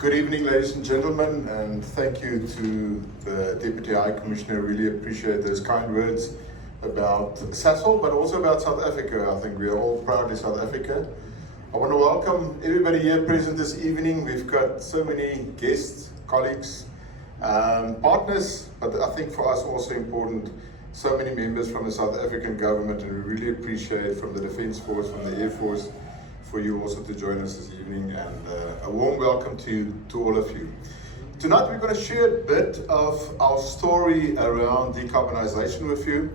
Good evening, ladies and gentlemen, and thank you to the Deputy High Commissioner. Really appreciate those kind words about Sasol, but also about South Africa. I think we are all proudly South Africa. I want to welcome everybody here present this evening. We've got so many guests, colleagues, partners, but I think for us also important, so many members from the South African government, and we really appreciate from the Defence Force, from the Air Force, for you also to join us this evening, and a warm welcome to all of you. Tonight we're going to share a bit of our story around decarbonisation with you.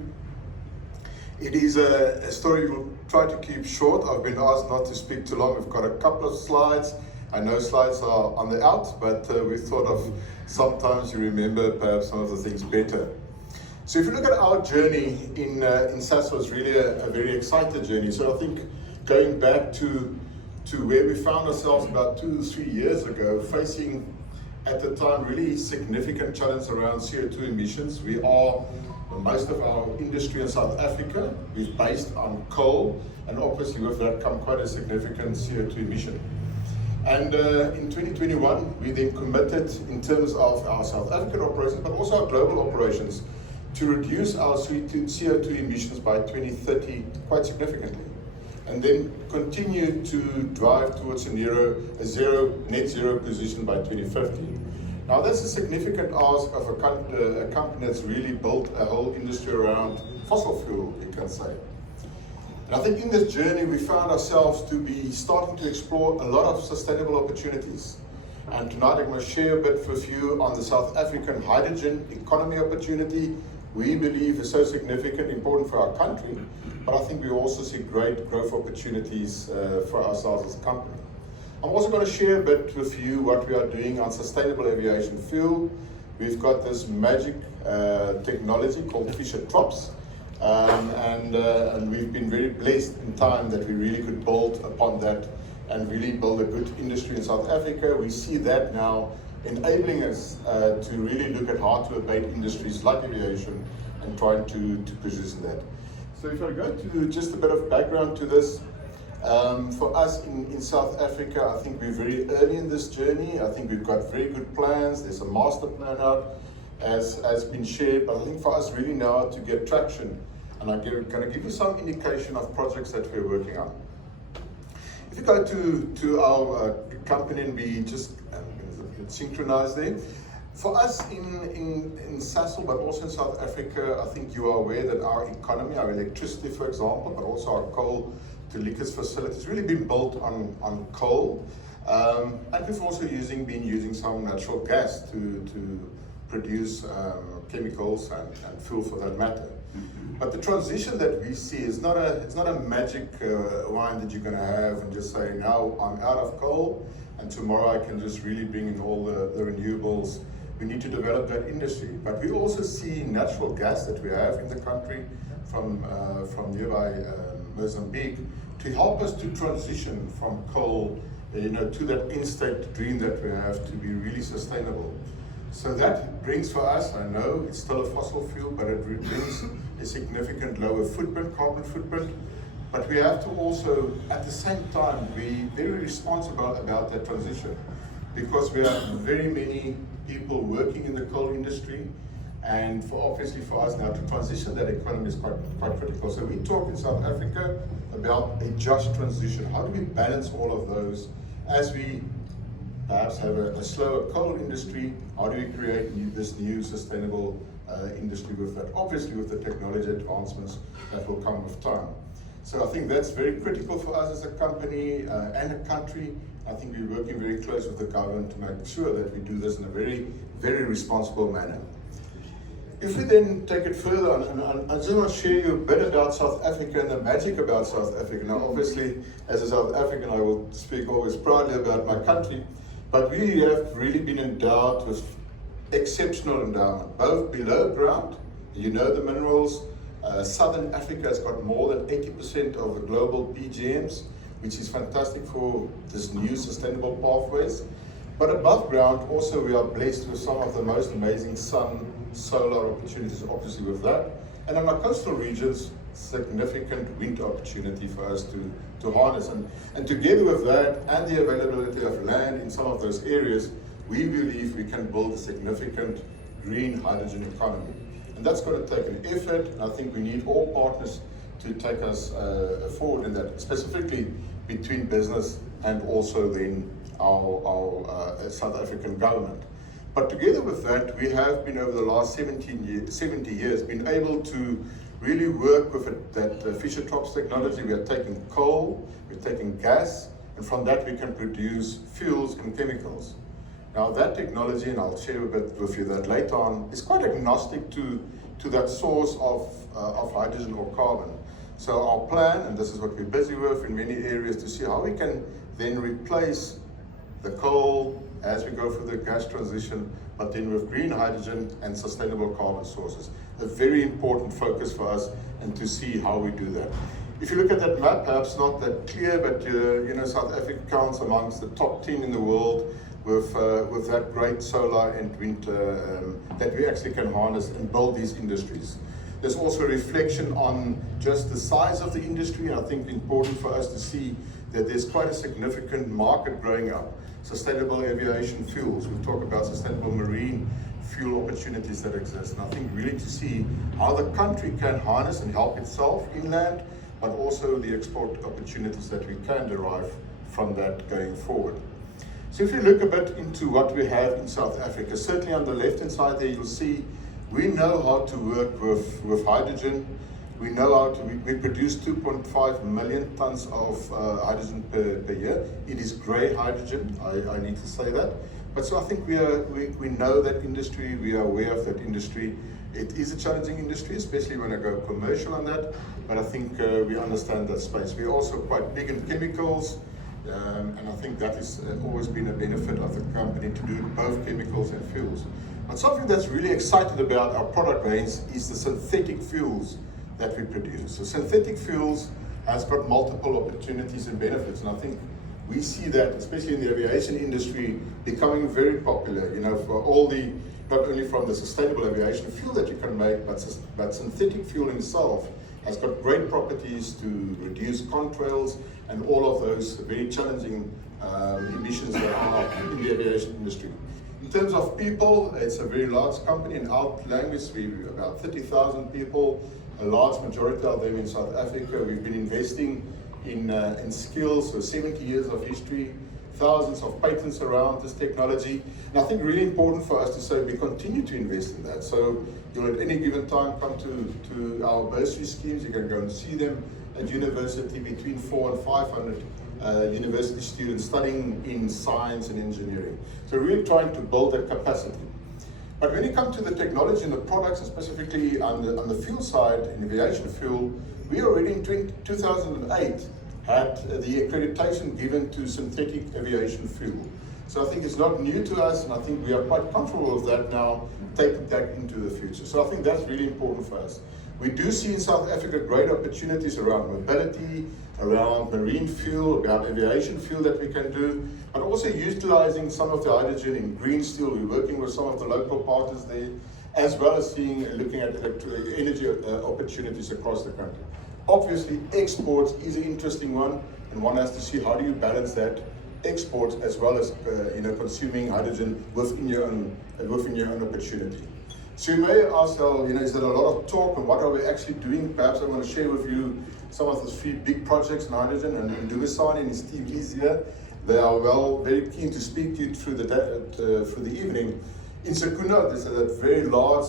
It is a story we'll try to keep short. I've been asked not to speak too long. We've got a couple of slides. I know slides are on the out, but we thought of sometimes you remember perhaps some of the things better. So if you look at our journey in Sasol, it's really a very exciting journey. So I think going back to where we found ourselves about 2 or 3 years ago, facing at the time really significant challenge around CO2 emissions. We are, most of our industry in South Africa is based on coal, and obviously with that come quite a significant CO2 emission. And in 2021, we then committed in terms of our South African operations, but also our global operations, to reduce our CO2 emissions by 2030 quite significantly, and then continue to drive towards a net zero position by 2050. Now that's a significant ask of a company that's really built a whole industry around fossil fuel, you can say. And I think in this journey we found ourselves to be starting to explore a lot of sustainable opportunities. And tonight I'm going to share a bit with you on the South African hydrogen economy opportunity. We believe is so significant, important for our country, but I think we also see great growth opportunities for ourselves as a company. I'm also going to share a bit with you what we are doing on sustainable aviation fuel. We've got this magic technology called Fischer-Tropsch, and we've been very blessed in time that we really could build upon that and really build a good industry in South Africa. We see that now enabling us to really look at how to abate industries like aviation and trying to position that. So if I go to just a bit of background to this, for us in South Africa, I think we're very early in this journey. I think we've got very good plans. There's a master plan out as been shared, but I think for us really now to get traction, and I'm going to give you some indication of projects that we're working on. If you go to our company, and we just synchronized there. For us in Sasol, but also in South Africa, I think you are aware that our economy, our electricity, for example, but also our coal to liquids facilities, has really been built on coal. And we've also been using some natural gas to produce chemicals and fuel for that matter. But the transition that we see is it's not a magic wine that you're going to have and just say, now I'm out of coal and tomorrow I can just really bring in all the renewables. We need to develop that industry. But we also see natural gas that we have in the country from nearby Mozambique to help us to transition from coal to that end state dream that we have to be really sustainable. So that brings for us, I know it's still a fossil fuel, but it brings a significant lower carbon footprint. But we have to also, at the same time, be very responsible about that transition, because we have very many people working in the coal industry, and obviously for us now to transition that economy is quite critical. So we talk in South Africa about a just transition. How do we balance all of those as we perhaps have a slower coal industry? How do we create this new sustainable industry with that? Obviously with the technology advancements that will come with time. So I think that's very critical for us as a company and a country. I think we're working very close with the government to make sure that we do this in a very, very responsible manner. If we then take it further, and I just want to share you a bit about South Africa and the magic about South Africa. Now obviously as a South African I will speak always proudly about my country, but we have really been endowed with exceptional endowment, both below ground, the minerals. Southern Africa has got more than 80% of the global PGMs, which is fantastic for this new sustainable pathways. But above ground also we are blessed with some of the most amazing sun, solar opportunities, obviously with that. And in our coastal regions, significant wind opportunity for us to harness. And together with that and the availability of land in some of those areas, we believe we can build a significant green hydrogen economy. And that's going to take an effort, and I think we need all partners to take us forward in that, specifically between business and also then our South African government. But together with that, we have been over the last 70 years been able to really work with that Fischer-Tropsch technology. We are taking coal, we're taking gas, and from that we can produce fuels and chemicals. Now that technology, and I'll share a bit with you that later on, is quite agnostic to that source of hydrogen or carbon. So our plan, and this is what we're busy with in many areas, to see how we can then replace the coal as we go through the gas transition, but then with green hydrogen and sustainable carbon sources. A very important focus for us, and to see how we do that. If you look at that map, perhaps not that clear, but South Africa counts amongst the top 10 in the world with that great solar and wind that we actually can harness and build these industries. There's also a reflection on just the size of the industry. I think important for us to see that there's quite a significant market growing up. Sustainable aviation fuels, we talk about sustainable marine fuel opportunities that exist. And I think really to see how the country can harness and help itself inland, but also the export opportunities that we can derive from that going forward. So if you look a bit into what we have in South Africa, certainly on the left-hand side there, you'll see we know how to work with hydrogen. We know how to, we produce 2.5 million tons of hydrogen per year. It is grey hydrogen, I need to say that. But so I think we know that industry, we are aware of that industry. It is a challenging industry, especially when I go commercial on that, but I think we understand that space. We're also quite big in chemicals, and I think that has always been a benefit of the company to do both chemicals and fuels. But something that's really excited about our product range is the synthetic fuels that we produce. So synthetic fuels has got multiple opportunities and benefits, and I think we see that, especially in the aviation industry, becoming very popular, for all the, not only from the sustainable aviation fuel that you can make, but synthetic fuel in itself has got great properties to reduce contrails and all of those very challenging emissions that are in the aviation industry. In terms of people, it's a very large company. In our language, we're about 30,000 people, a large majority of them in South Africa. We've been investing in skills, so 70 years of history, thousands of patents around this technology. And I think really important for us to say we continue to invest in that. So you'll at any given time come to our bursary schemes. You can go and see them at university, between 400 and 500 university students studying in science and engineering. So we're really trying to build that capacity. But when you come to the technology and the products, and specifically on the fuel side, in aviation fuel, we already in 2008 had the accreditation given to synthetic aviation fuel. So I think it's not new to us, and I think we are quite comfortable with that now, taking that into the future. So I think that's really important for us. We do see in South Africa great opportunities around mobility, around marine fuel, about aviation fuel that we can do, but also utilizing some of the hydrogen in green steel. We're working with some of the local partners there, as well as looking at energy opportunities across the country. Obviously, exports is an interesting one, and one has to see how do you balance that exports as well as consuming hydrogen within your own opportunity. So you may ask, is there a lot of talk, and what are we actually doing? Perhaps I want to share with you some of the 3 big projects in hydrogen, and Dumisani and his team is here. They are very keen to speak to you through the evening. In Secunda, this is a very large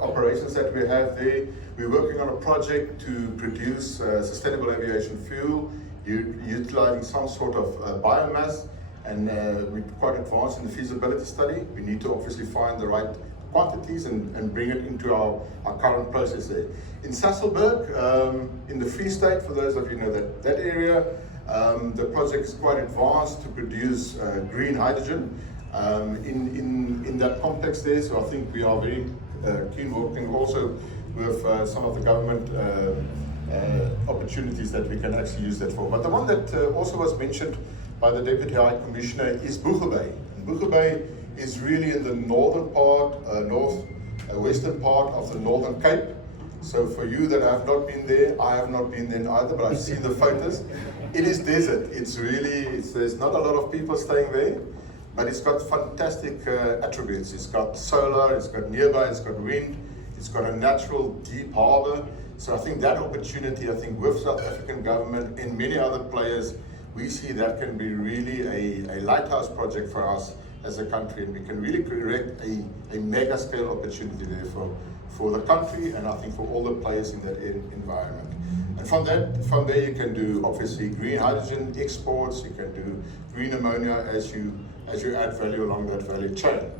operations that we have there. We're working on a project to produce sustainable aviation fuel, utilizing some sort of biomass, and we're quite advanced in the feasibility study. We need to obviously find the right quantities and bring it into our current process there. In Sasolburg, in the Free State, for those of you who know that area, the project is quite advanced to produce green hydrogen in that complex there. So I think we are very keen working also with some of the government opportunities that we can actually use that for. But the one that also was mentioned by the Deputy High Commissioner is Buche Bay. And Buche Bay is really in the northern part, western part of the Northern Cape. So for you that have not been there, I have not been there either, but I've seen the photos. It is desert. There's not a lot of people staying there, but it's got fantastic attributes. It's got solar, it's got nearby, it's got wind, it's got a natural deep harbor. So I think that opportunity, with South African government and many other players, we see that can be really a lighthouse project for us as a country, and we can really create a mega scale opportunity there for the country, and I think for all the players in that environment. And from there you can do obviously green hydrogen exports, you can do green ammonia as you add value along that value chain.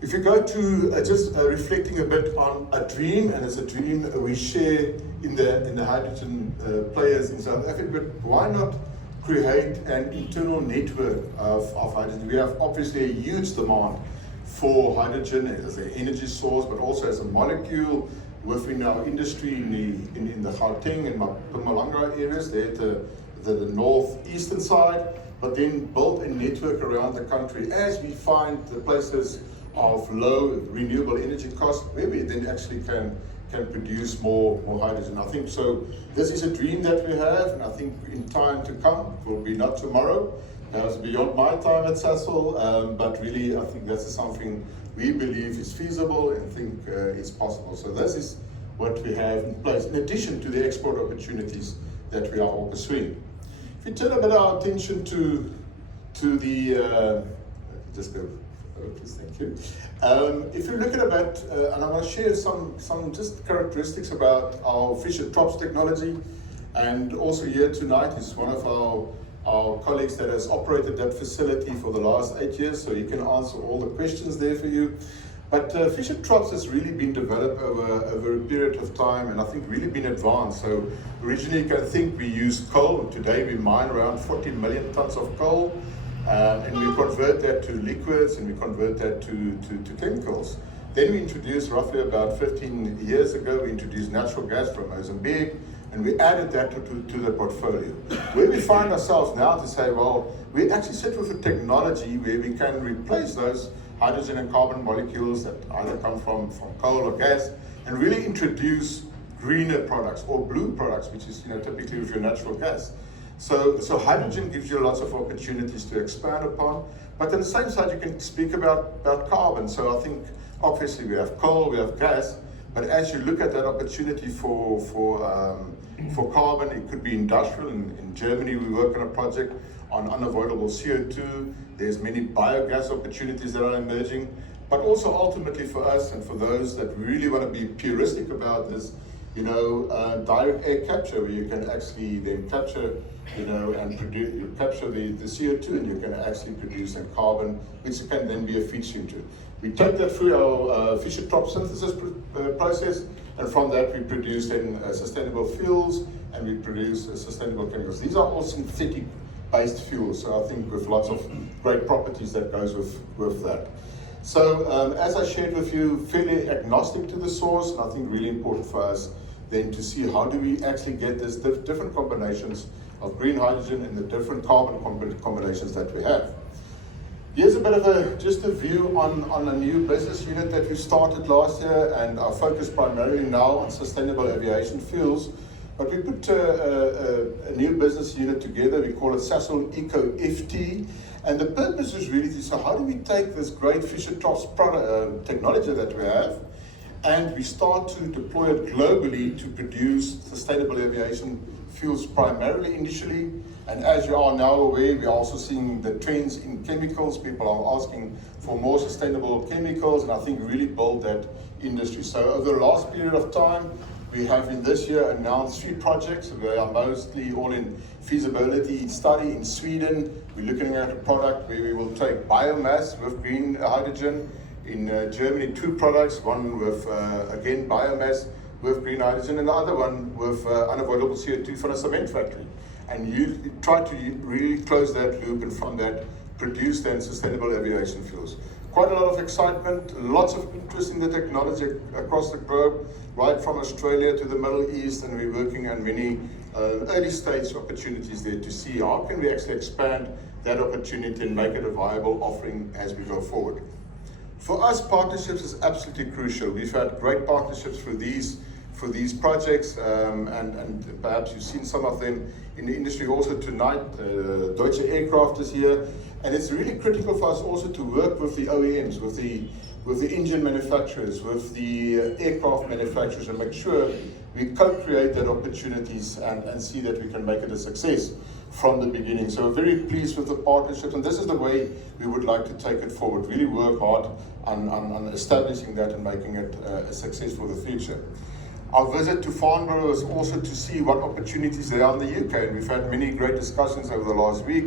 If you go to just reflecting a bit on a dream, and it's a dream we share in the hydrogen players in South Africa, but why not create an internal network of hydrogen? We have obviously a huge demand for hydrogen as an energy source, but also as a molecule within our industry in the Gauteng and Mpumalanga areas, there at the northeastern side, but then build a network around the country as we find the places of low renewable energy costs where we then actually can produce more hydrogen. I think so. This is a dream that we have, and I think in time to come, it will be not tomorrow. It's beyond my time at Sasol, but really I think that's something we believe is feasible and think is possible. So this is what we have in place, in addition to the export opportunities that we are all pursuing. If we turn a bit our attention to the, just go, please, thank you. If you look at a bit, and I want to share some just characteristics about our Fisher-Tropsch technology, and also here tonight is one of our colleagues that has operated that facility for the last 8 years, so he can answer all the questions there for you. But Fisher-Tropsch has really been developed over a period of time, and I think really been advanced. So originally you can think we use coal, and today we mine around 40 million tons of coal, and we convert that to liquids, and we convert that to chemicals. Then we introduced, roughly about 15 years ago, we introduced natural gas from Mozambique, and we added that to the portfolio. Where we find ourselves now to say, well, we actually sit with a technology where we can replace those hydrogen and carbon molecules that either come from coal or gas, and really introduce greener products or blue products, which is typically with your natural gas. So hydrogen gives you lots of opportunities to expand upon, but on the same side you can speak about carbon. So I think obviously we have coal, we have gas, but as you look at that opportunity for carbon, it could be industrial. In Germany we work on a project on unavoidable CO2. There's many biogas opportunities that are emerging, but also ultimately for us and for those that really want to be puristic about this, direct air capture, where you can actually then capture, and produce, you capture the CO2, and you can actually produce some carbon, which can then be a feed stream to. We take that through our Fisher-Tropsch synthesis process, and from that we produce then sustainable fuels, and we produce sustainable chemicals. These are all synthetic-based fuels, so I think with lots of great properties that goes with that. So as I shared with you, fairly agnostic to the source, and I think really important for us then to see how do we actually get this different combinations of green hydrogen and the different carbon combinations that we have. Here's a bit of just a view on a new business unit that we started last year, and our focus primarily now on sustainable aviation fuels. But we put a new business unit together. We call it Sasol ecoFT. And the purpose is really to say, how do we take this great Fisher-Tropsch technology that we have, and we start to deploy it globally to produce sustainable aviation fuels primarily initially. And as you are now aware, we are also seeing the trends in chemicals. People are asking for more sustainable chemicals, and I think really build that industry. So over the last period of time, we have in this year announced 3 projects. They are mostly all in feasibility study in Sweden. We're looking at a product where we will take biomass with green hydrogen. In Germany, 2 products, one with, again, biomass with green hydrogen, and the other one with unavoidable CO2 from a cement factory. And you try to really close that loop, and from that produce then sustainable aviation fuels. Quite a lot of excitement, lots of interest in the technology across the globe, right from Australia to the Middle East, and we're working on many early stage opportunities there to see how can we actually expand that opportunity and make it a viable offering as we go forward. For us, partnerships is absolutely crucial. We've had great partnerships through these for these projects, and perhaps you've seen some of them in the industry also tonight. Deutsche Aircraft is here, and it's really critical for us also to work with the OEMs, with the engine manufacturers, with the aircraft manufacturers, and make sure we co-create that opportunities and see that we can make it a success from the beginning. So we're very pleased with the partnership, and this is the way we would like to take it forward. Really work hard on establishing that and making it a success for the future. Our visit to Farnborough is also to see what opportunities there are in the UK, and we've had many great discussions over the last week.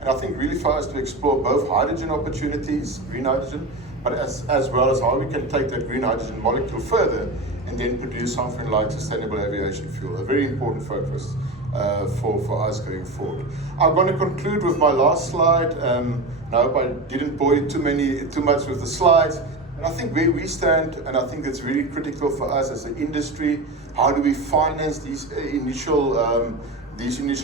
And I think really for us to explore both hydrogen opportunities, green hydrogen, but as well as how we can take that green hydrogen molecule further and then produce something like sustainable aviation fuel, a very important focus for us going forward. I'm going to conclude with my last slide. I hope I didn't bore you too much with the slides. And I think where we stand, and I think it's really critical for us as an industry, how do we finance these initial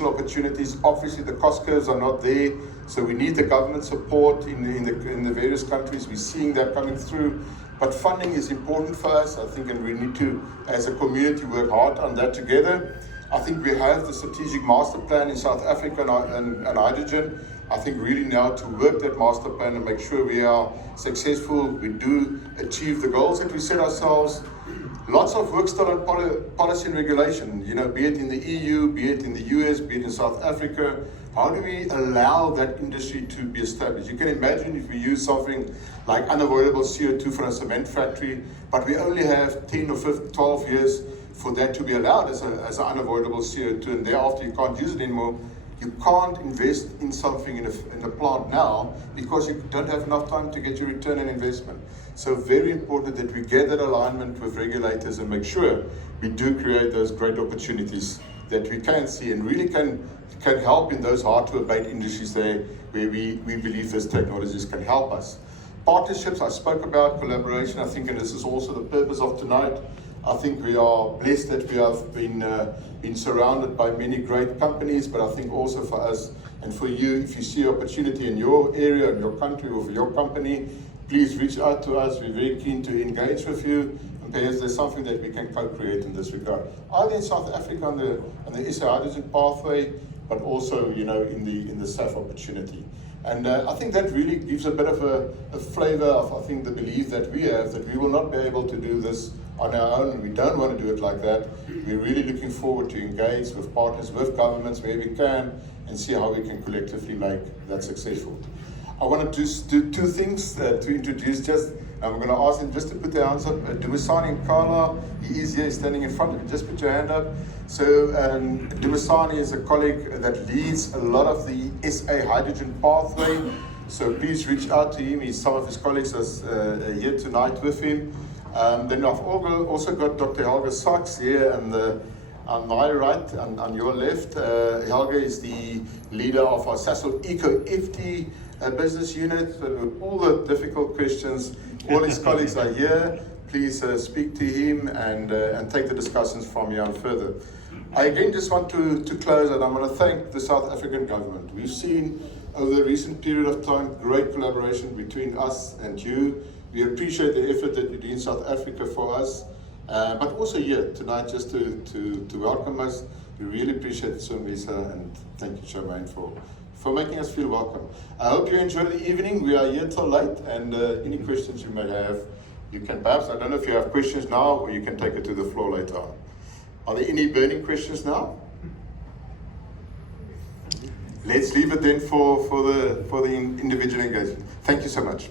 opportunities? Obviously, the cost curves are not there, so we need the government support in the various countries. We're seeing that coming through, but funding is important for us, I think, and we need to, as a community, work hard on that together. I think we have the strategic master plan in South Africa and hydrogen. I think really now to work that master plan and make sure we are successful, we do achieve the goals that we set ourselves. Lots of work still on policy and regulation, be it in the EU, be it in the US, be it in South Africa. How do we allow that industry to be established? You can imagine if we use something like unavoidable CO2 for a cement factory, but we only have 10 or 15, 12 years for that to be allowed as an unavoidable CO2, and thereafter you can't use it anymore. You can't invest in something in a plant now because you don't have enough time to get your return on investment. So very important that we get that alignment with regulators and make sure we do create those great opportunities that we can see and really can help in those hard to abate industries there where we believe those technologies can help us. Partnerships, I spoke about collaboration, I think, and this is also the purpose of tonight. I think we are blessed that we have been surrounded by many great companies, but I think also for us and for you, if you see opportunity in your area, in your country, or for your company, please reach out to us. We're very keen to engage with you, and perhaps there's something that we can co-create in this regard. Either in South Africa on the SA hydrogen pathway, but also in the SAF opportunity. And I think that really gives a bit of a flavor of, I think, the belief that we have that we will not be able to do this on our own. We don't want to do it like that. We're really looking forward to engage with partners, with governments where we can, and see how we can collectively make that successful. I want to just do two things to introduce. I'm going to ask them just to put their hands up. Dumisani and Carla, he is here standing in front of you. Just put your hand up. So Dumisani is a colleague that leads a lot of the SA hydrogen pathway. So please reach out to him. Some of his colleagues are here tonight with him. Then I've also got Dr. Helge Sachs here on my right and on your left. Helge is the leader of our Sasol ecoFT business unit. So all the difficult questions, all his colleagues are here. Please speak to him and take the discussions from here on further. I again just want to close, and I want to thank the South African government. We've seen over the recent period of time great collaboration between us and you. We appreciate the effort that you do in South Africa for us, but also here tonight just to welcome us. We really appreciate it, Lisa, and thank you, Charmaine, for making us feel welcome. I hope you enjoy the evening. We are here till late, and any questions you may have, you can perhaps, I don't know if you have questions now, or you can take it to the floor later on. Are there any burning questions now? Let's leave it then for the individual engagement. Thank you so much.